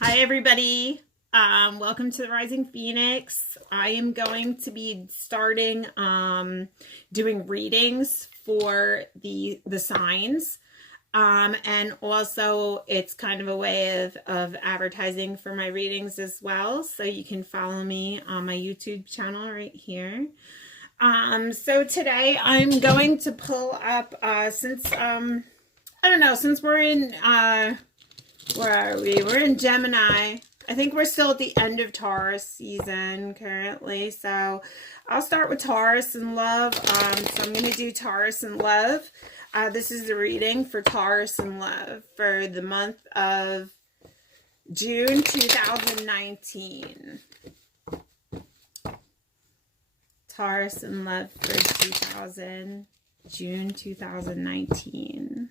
Hi, everybody. Welcome to the Rising Phoenix. I am going to be starting doing readings for the signs. And also it's kind of a way of advertising for my readings as well. So you can follow me on my YouTube channel right here. So today I'm going to pull up, since we're in, where are we? We're in Gemini. I think we're still at the end of Taurus season currently. So I'll start with Taurus and love. So I'm going to do Taurus and love. This is the reading for Taurus and love for the month of June 2019. Taurus and love for June 2019.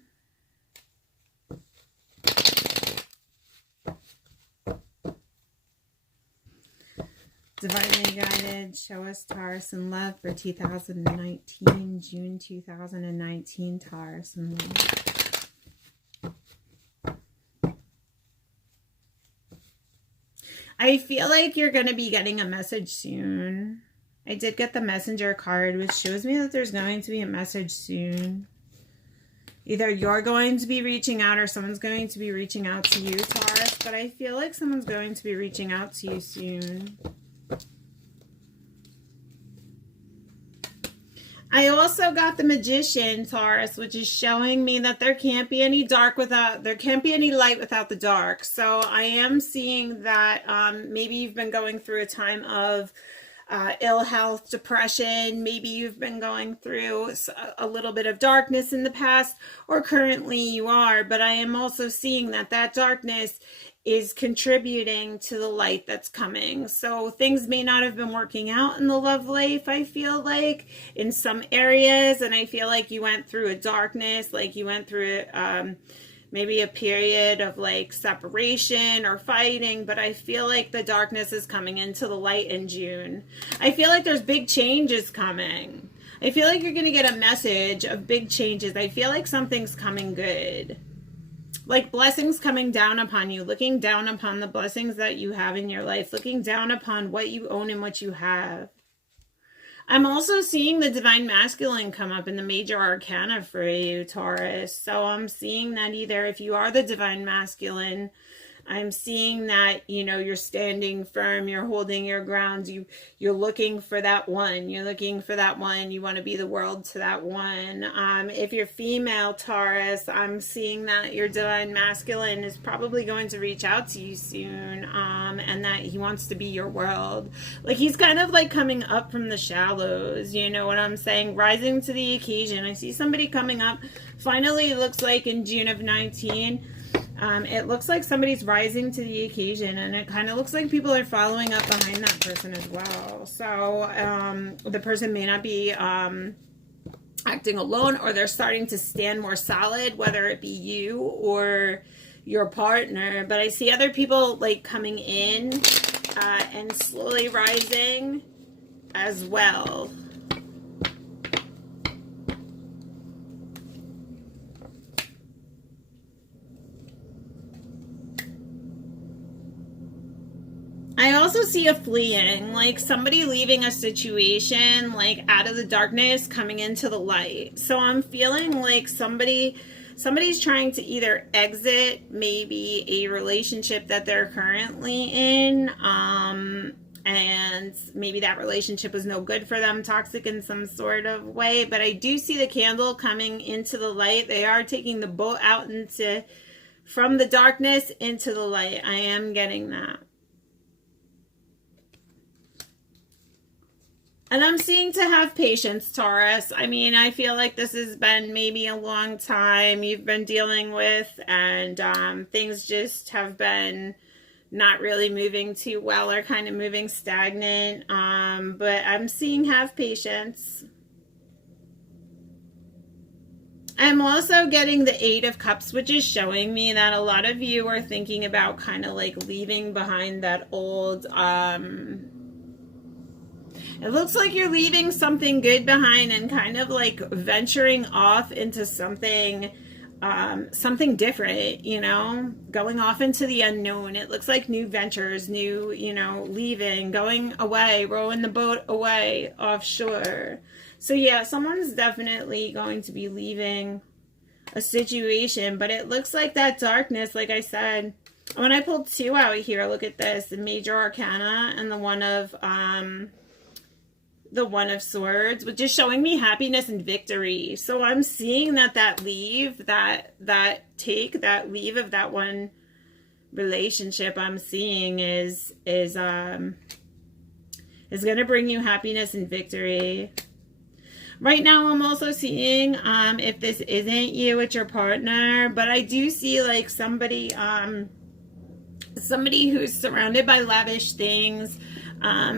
Divinely guided, show us Taurus and love for 2019, June 2019, Taurus and love. I feel like you're going to be getting a message soon. I did get the messenger card, which shows me that there's going to be a message soon. Either you're going to be reaching out or someone's going to be reaching out to you, Taurus, but I feel like someone's going to be reaching out to you soon. I also got the Magician, Taurus, which is showing me that there can't be any light without the dark. So I am seeing that maybe you've been going through a time of ill health, depression. Maybe you've been going through a little bit of darkness in the past, or currently you are. But I am also seeing that darkness is contributing to the light that's coming. So things may not have been working out in the love life, I feel like, in some areas. And I feel like you went through a darkness, like you went through maybe a period of like separation or fighting. But I feel like the darkness is coming into the light in June. I feel like there's big changes coming. I feel like you're going to get a message of big changes. I feel like something's coming good. Like blessings coming down upon you, looking down upon the blessings that you have in your life, looking down upon what you own and what you have. I'm also seeing the divine masculine come up in the major arcana for you, Taurus. So I'm seeing that either if you are the divine masculine, I'm seeing that, you know, you're standing firm, you're holding your ground, you're looking for that one, you want to be the world to that one. If you're female, Taurus, I'm seeing that your divine masculine is probably going to reach out to you soon, and that he wants to be your world. Like he's kind of like coming up from the shallows, you know what I'm saying, rising to the occasion. I see somebody coming up, finally, it looks like in June of 19, it looks like somebody's rising to the occasion, and it kind of looks like people are following up behind that person as well. So the person may not be acting alone, or they're starting to stand more solid, whether it be you or your partner. But I see other people like coming in and slowly rising as well. I also see a fleeing, like somebody leaving a situation, like out of the darkness, coming into the light. So I'm feeling like somebody's trying to either exit maybe a relationship that they're currently in, and maybe that relationship was no good for them, toxic in some sort of way. But I do see the candle coming into the light. They are taking the boat out from the darkness into the light. I am getting that. And I'm seeing to have patience, Taurus. I mean, I feel like this has been maybe a long time you've been dealing with, and things just have been not really moving too well, or kind of moving stagnant. But I'm seeing have patience. I'm also getting the Eight of Cups, which is showing me that a lot of you are thinking about kind of like leaving behind that old, it looks like you're leaving something good behind and kind of like venturing off into something something different, you know, going off into the unknown. It looks like new ventures, new, you know, leaving, going away, rowing the boat away offshore. So yeah, someone's definitely going to be leaving a situation, but it looks like that darkness, like I said, when I pulled two out here, look at this, the Major Arcana and the One of Swords, which is showing me happiness and victory. So I'm seeing that leave, that leave of that one relationship I'm seeing is going to bring you happiness and victory. Right now, I'm also seeing, if this isn't you, it's your partner, but I do see like somebody who's surrounded by lavish things,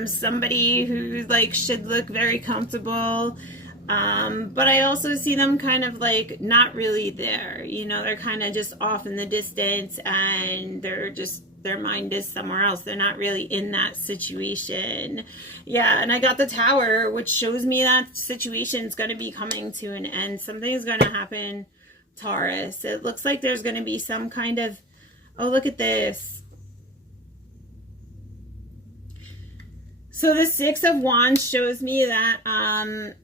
somebody who like should look very comfortable, but I also see them kind of like not really there, you know, they're kind of just off in the distance, and their mind is somewhere else. They're not really in that situation. Yeah, and I got the Tower, which shows me that situation's going to be coming to an end. Something's going to happen, Taurus. It looks like there's going to be some kind of, oh, look at this. So the Six of Wands shows me that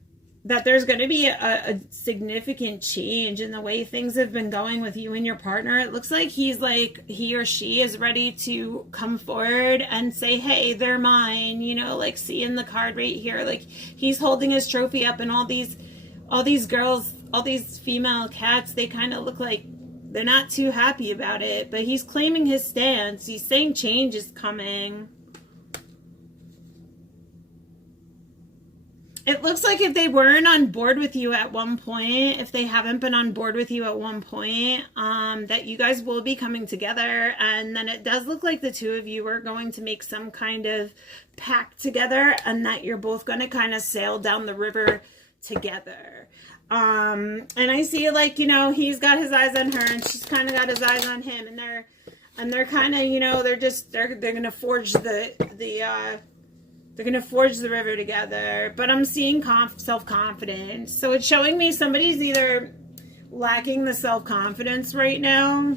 that there's going to be a significant change in the way things have been going with you and your partner. It looks like he or she is ready to come forward and say, hey, they're mine, you know, like seeing the card right here, like he's holding his trophy up, and all these girls, all these female cats, they kind of look like they're not too happy about it, but he's claiming his stance. He's saying change is coming. It looks like if they weren't on board with you at one point, if they haven't been on board with you at one point, that you guys will be coming together. And then it does look like the two of you are going to make some kind of pact together, and that you're both going to kind of sail down the river together. And I see, like, you know, he's got his eyes on her, and she's kind of got his eyes on him, and they're kind of, you know, they're going to forge they're going to forge the river together. But I'm seeing self-confidence. So it's showing me somebody's either lacking the self-confidence right now.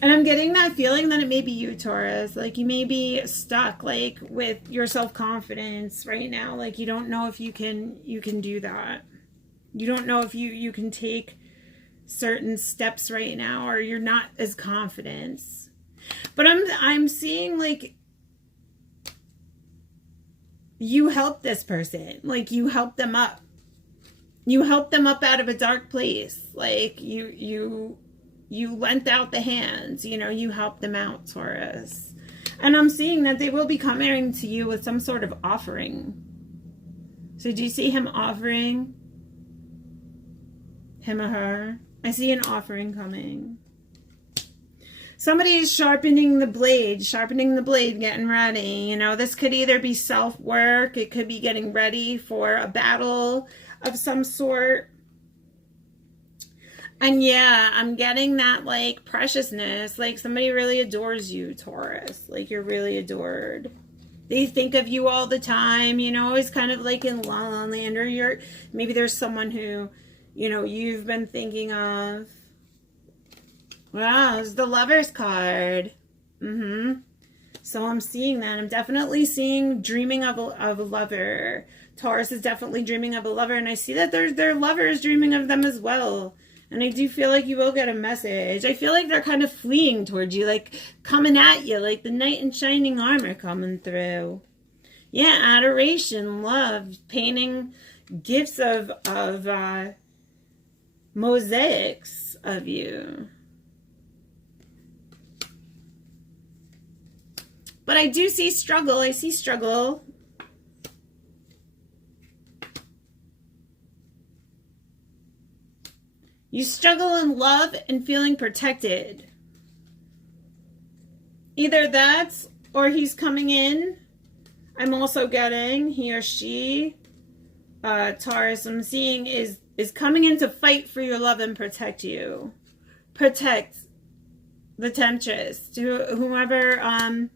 And I'm getting that feeling that it may be you, Taurus. Like you may be stuck like with your self-confidence right now. Like you don't know if you can do that. You don't know if you can take certain steps right now, or you're not as confident. But I'm seeing like you help this person, like you help them up. You help them up out of a dark place. Like you lent out the hands, you know, you help them out, Taurus. And I'm seeing that they will be coming to you with some sort of offering. So do you see him offering? Him or her? I see an offering coming. Somebody is sharpening the blade, getting ready. You know, this could either be self-work. It could be getting ready for a battle of some sort. And yeah, I'm getting that like preciousness. Like somebody really adores you, Taurus. Like you're really adored. They think of you all the time, you know, always kind of like in La La Land, or maybe there's someone who, you know, you've been thinking of. Wow, it's the Lover's card. So I'm seeing that. I'm definitely seeing dreaming of a lover. Taurus is definitely dreaming of a lover, and I see that their lover is dreaming of them as well. And I do feel like you will get a message. I feel like they're kind of fleeing towards you, like coming at you, like the knight in shining armor coming through. Yeah, adoration, love, painting gifts of mosaics of you. But I do see struggle. I see struggle. You struggle in love and feeling protected. Either that's, or he's coming in. I'm also getting he or she, Taurus, I'm seeing is coming in to fight for your love and protect you. Protect the temptress. To whomever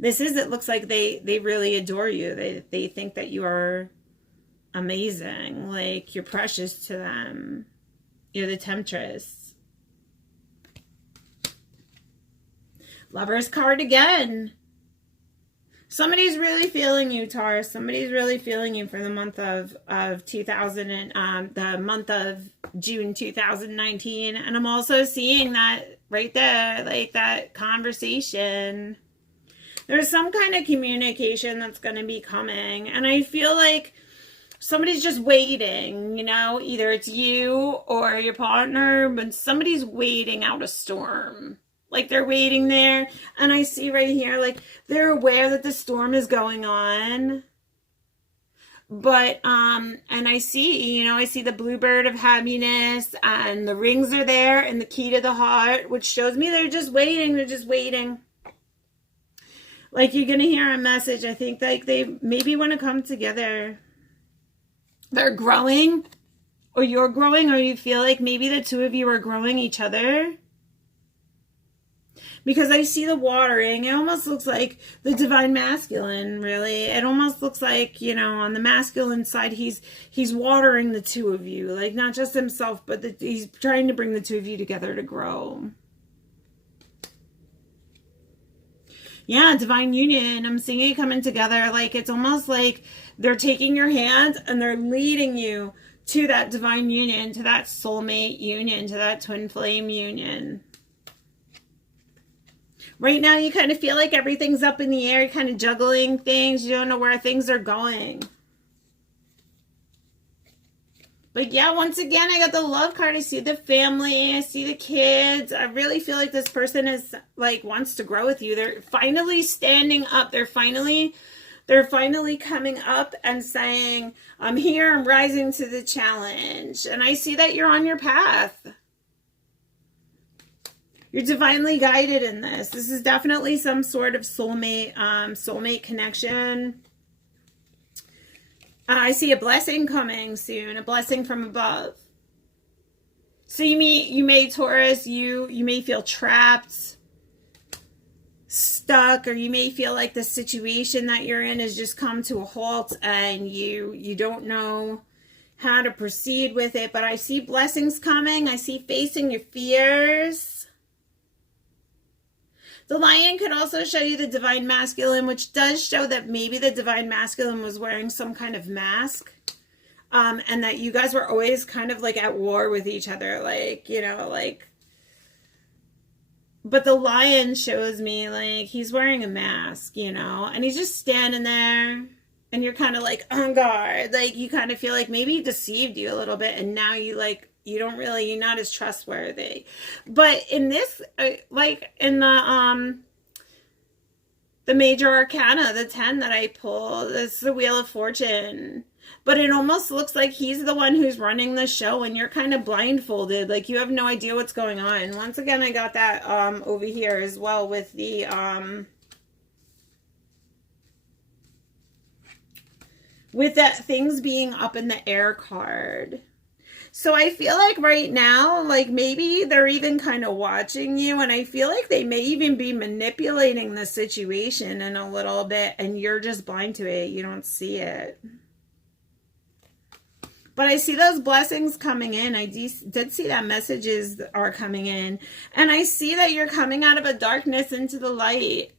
this is, it looks like they really adore you. They think that you are amazing. Like, you're precious to them. You're the temptress. Lover's card again. Somebody's really feeling you, Taurus. Somebody's really feeling you for the month of 2000 and the month of June 2019. And I'm also seeing that right there, like that conversation. There's some kind of communication that's going to be coming. And I feel like somebody's just waiting, you know, either it's you or your partner, but somebody's waiting out a storm. Like, they're waiting there, and I see right here, like, they're aware that the storm is going on. But, and I see, you know, I see the bluebird of happiness, and the rings are there, and the key to the heart, which shows me they're just waiting, they're just waiting. Like, you're going to hear a message. I think, like, they maybe want to come together. They're growing, or you're growing, or you feel like maybe the two of you are growing each other. Because I see the watering. It almost looks like the divine masculine, really. It almost looks like, you know, on the masculine side, he's watering the two of you. Like, not just himself, but he's trying to bring the two of you together to grow. Yeah, divine union. I'm seeing it coming together. Like, it's almost like they're taking your hand and they're leading you to that divine union, to that soulmate union, to that twin flame union. Right now, you kind of feel like everything's up in the air. You're kind of juggling things. You don't know where things are going. But yeah, once again, I got the love card. I see the family. I see the kids. I really feel like this person is, like, wants to grow with you. They're finally standing up. They're finally coming up and saying, I'm here. I'm rising to the challenge. And I see that you're on your path. You're divinely guided in this. This is definitely some sort of soulmate connection. I see a blessing coming soon, a blessing from above. So you may, Taurus, you may feel trapped, stuck, or you may feel like the situation that you're in has just come to a halt and you don't know how to proceed with it. But I see blessings coming. I see facing your fears. The lion could also show you the divine masculine, which does show that maybe the divine masculine was wearing some kind of mask. And that you guys were always kind of like at war with each other. Like, you know, like. But the lion shows me like he's wearing a mask, you know. And he's just standing there. And you're kind of like on guard. Like, you kind of feel like maybe he deceived you a little bit. And now you like. You're not as trustworthy. But in this, like in the major arcana, the 10 that I pulled, it's the Wheel of Fortune. But it almost looks like he's the one who's running the show and you're kind of blindfolded. Like, you have no idea what's going on. Once again, I got that over here as well with the with that things being up in the air card. So I feel like right now, like maybe they're even kind of watching you, and I feel like they may even be manipulating the situation in a little bit, and you're just blind to it. You don't see it. But I see those blessings coming in. I did see that messages are coming in, and I see that you're coming out of a darkness into the light.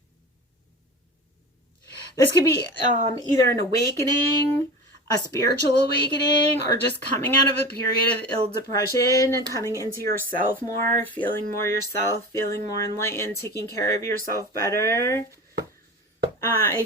This could be either an awakening, a spiritual awakening, or just coming out of a period of ill depression and coming into yourself more, feeling more yourself, feeling more enlightened, taking care of yourself better. I